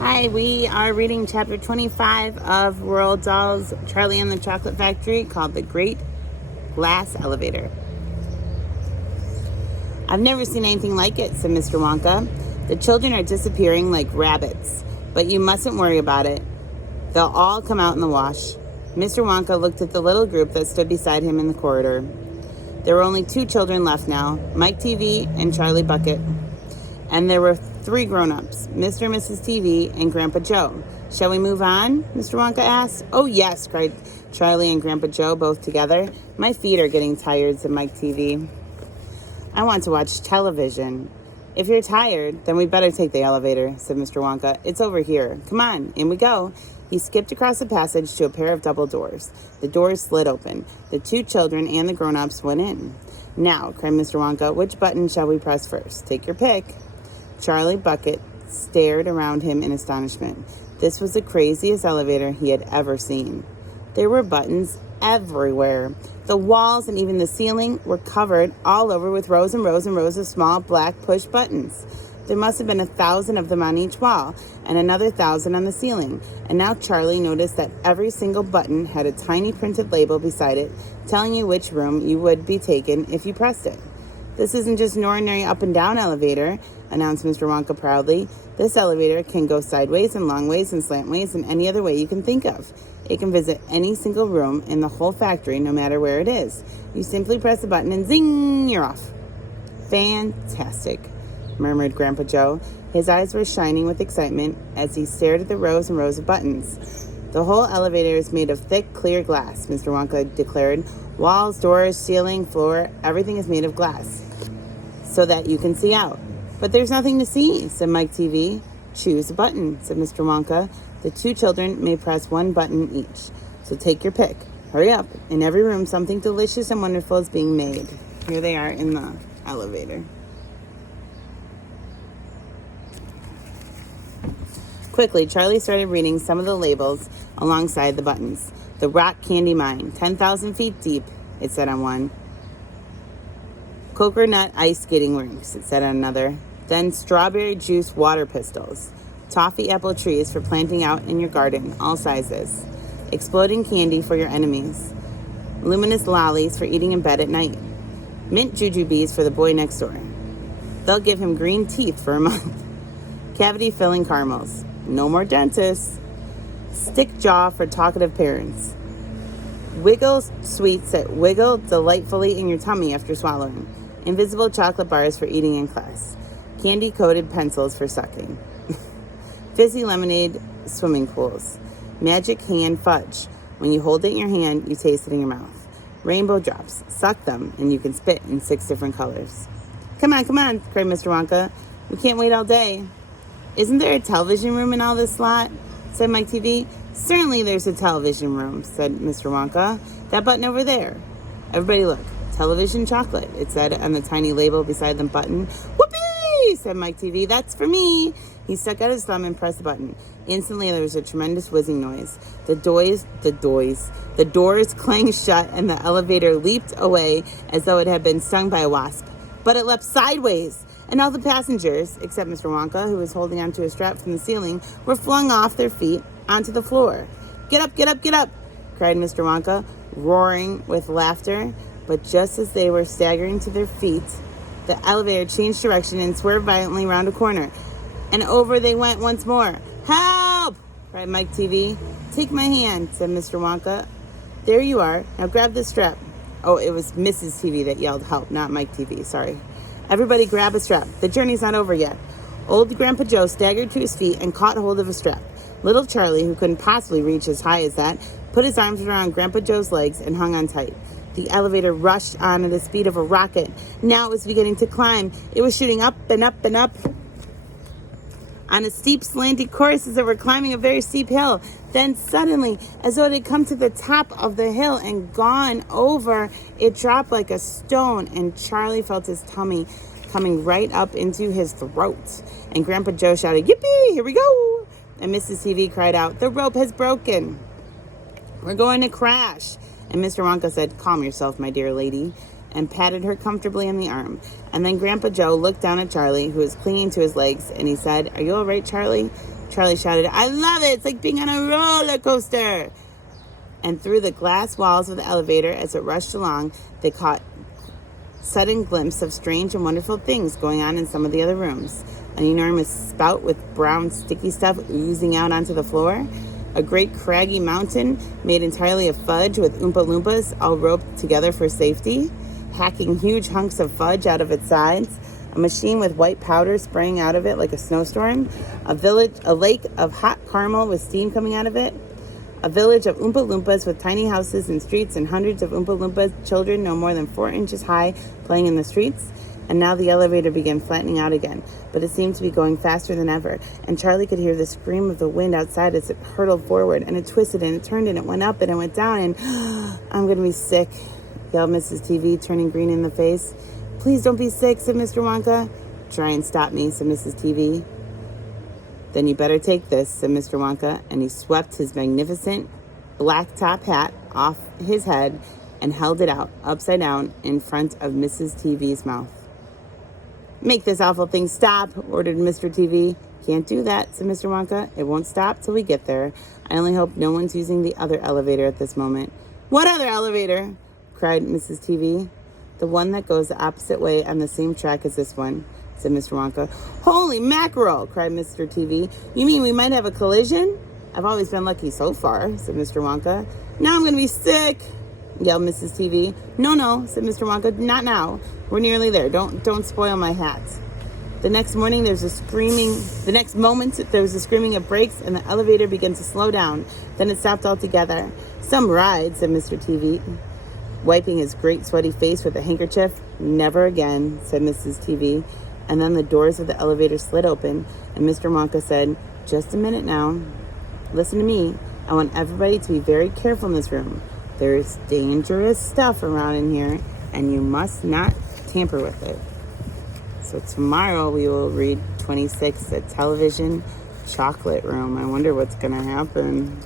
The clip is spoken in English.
Hi, we are reading chapter 25 of Roald Dahl's Charlie and the Chocolate Factory, called The Great Glass Elevator. I've never seen anything like it, said Mr. Wonka. The children are disappearing like rabbits, but you mustn't worry about it. They'll all come out in the wash. Mr. Wonka looked at the little group that stood beside him in the corridor. There were only 2 children left now, Mike TV and Charlie Bucket. And there were 3 grown-ups, Mr. and Mrs. TV and Grandpa Joe. Shall we move on? Mr. Wonka asked. Oh, yes, cried Charlie and Grandpa Joe both together. My feet are getting tired, said Mike TV. I want to watch television. If you're tired, then we better take the elevator, said Mr. Wonka. It's over here. Come on, in we go. He skipped across the passage to a pair of double doors. The doors slid open. The 2 children and the grown-ups went in. Now, cried Mr. Wonka, which button shall we press first? Take your pick. Charlie Bucket stared around him in astonishment. This was the craziest elevator he had ever seen. There were buttons everywhere. The walls and even the ceiling were covered all over with rows and rows and rows of small black push buttons. There must have been 1,000 of them on each wall and another 1,000 on the ceiling. And now Charlie noticed that every single button had a tiny printed label beside it telling you which room you would be taken if you pressed it. This isn't just an ordinary up and down elevator, announced Mr. Wonka proudly. This elevator can go sideways and long ways and slant ways and any other way you can think of. It can visit any single room in the whole factory, no matter where it is. You simply press a button and zing, you're off. Fantastic, murmured Grandpa Joe. His eyes were shining with excitement as he stared at the rows and rows of buttons. The whole elevator is made of thick, clear glass, Mr. Wonka declared. Walls, doors, ceiling, floor, everything is made of glass so that you can see out. But there's nothing to see, said Mike TV. Choose a button, said Mr. Wonka. The 2 children may press 1 button each. So take your pick. Hurry up. In every room, something delicious and wonderful is being made. Here they are in the elevator. Quickly, Charlie started reading some of the labels alongside the buttons. The Rock Candy Mine, 10,000 feet deep, it said on one. Coconut ice skating rinks, it said on another. Then strawberry juice water pistols. Toffee apple trees for planting out in your garden, all sizes. Exploding candy for your enemies. Luminous lollies for eating in bed at night. Mint jujubes for the boy next door. They'll give him green teeth for a month. Cavity-filling caramels. No more dentists. Stick jaw for talkative parents. Wiggle sweets that wiggle delightfully in your tummy after swallowing. Invisible chocolate bars for eating in class. Candy-coated pencils for sucking. Fizzy lemonade swimming pools. Magic hand fudge. When you hold it in your hand, you taste it in your mouth. Rainbow drops. Suck them, and you can spit in 6 different colors. Come on, cried Mr. Wonka. We can't wait all day. Isn't there a television room in all this lot? Said Mike TV. Certainly there's a television room, said Mr. Wonka. That button over there. Everybody look. Television chocolate, it said on the tiny label beside the button. Whoopee, said Mike TV. That's for me. He stuck out his thumb and pressed the button. Instantly there was a tremendous whizzing noise. The doors clanged shut and the elevator leaped away as though it had been stung by a wasp. But it leapt sideways. And all the passengers, except Mr. Wonka, who was holding onto a strap from the ceiling, were flung off their feet onto the floor. Get up, get up, get up, cried Mr. Wonka, roaring with laughter. But just as they were staggering to their feet, the elevator changed direction and swerved violently around a corner. And over they went once more. Help! Cried Mike TV. Take my hand, said Mr. Wonka. There you are. Now grab this strap. Oh, it was Mrs. TV that yelled help, not Mike TV. Sorry. Everybody grab a strap. The journey's not over yet. Old Grandpa Joe staggered to his feet and caught hold of a strap. Little Charlie, who couldn't possibly reach as high as that, put his arms around Grandpa Joe's legs and hung on tight. The elevator rushed on at the speed of a rocket. Now it was beginning to climb. It was shooting up and up and up on a steep, slanty course as it were climbing a very steep hill. Then suddenly, as though it had come to the top of the hill and gone over, it dropped like a stone, and Charlie felt his tummy coming right up into his throat. And Grandpa Joe shouted, "Yippee, here we go!" And Mrs. TV cried out, "The rope has broken. We're going to crash." And Mr. Wonka said, "Calm yourself, my dear lady," and patted her comfortably on the arm. And then Grandpa Joe looked down at Charlie, who was clinging to his legs, and he said, "Are you all right, Charlie?" Charlie shouted. I love it. It's like being on a roller coaster. And through the glass walls of the elevator, as it rushed along, they caught sudden glimpse of strange and wonderful things going on in some of the other rooms. An enormous spout with brown sticky stuff oozing out onto the floor. A great craggy mountain made entirely of fudge with Oompa Loompas all roped together for safety, hacking huge hunks of fudge out of its sides. A machine with white powder spraying out of it like a snowstorm. A lake of hot caramel with steam coming out of it. A village of Oompa Loompas with tiny houses and streets and hundreds of Oompa Loompas, children no more than 4 inches high, playing in the streets. And now the elevator began flattening out again, but it seemed to be going faster than ever, and Charlie could hear the scream of the wind outside as it hurtled forward, and it twisted and it turned and it went up and it went down, and I'm going to be sick, yelled Mrs. TV, turning green in the face. Please don't be sick, said Mr. Wonka. Try and stop me, said Mrs. TV. Then you better take this, said Mr. Wonka, and he swept his magnificent black top hat off his head and held it out upside down in front of Mrs. TV's mouth. Make this awful thing stop, ordered Mr. TV. Can't do that, said Mr. Wonka. It won't stop till we get there. I only hope no one's using the other elevator at this moment. What other elevator? Cried Mrs. TV. The one that goes the opposite way on the same track as this one, said Mr. Wonka. Holy mackerel, cried Mr. TV. You mean we might have a collision? I've always been lucky so far, said Mr. Wonka. Now I'm going to be sick, yelled Mrs. TV. No, said Mr. Wonka, not now. We're nearly there. Don't spoil my hat. The next moment, there was a screaming of brakes, and the elevator began to slow down. Then it stopped altogether. Some ride, said Mr. TV, wiping his great sweaty face with a handkerchief. Never again, said Mrs. TV. And then the doors of the elevator slid open, and Mr. Wonka said, just a minute now. Listen to me. I want everybody to be very careful in this room. There's dangerous stuff around in here, and you must not tamper with it. So tomorrow we will read 26, The Television Chocolate Room. I wonder what's going to happen.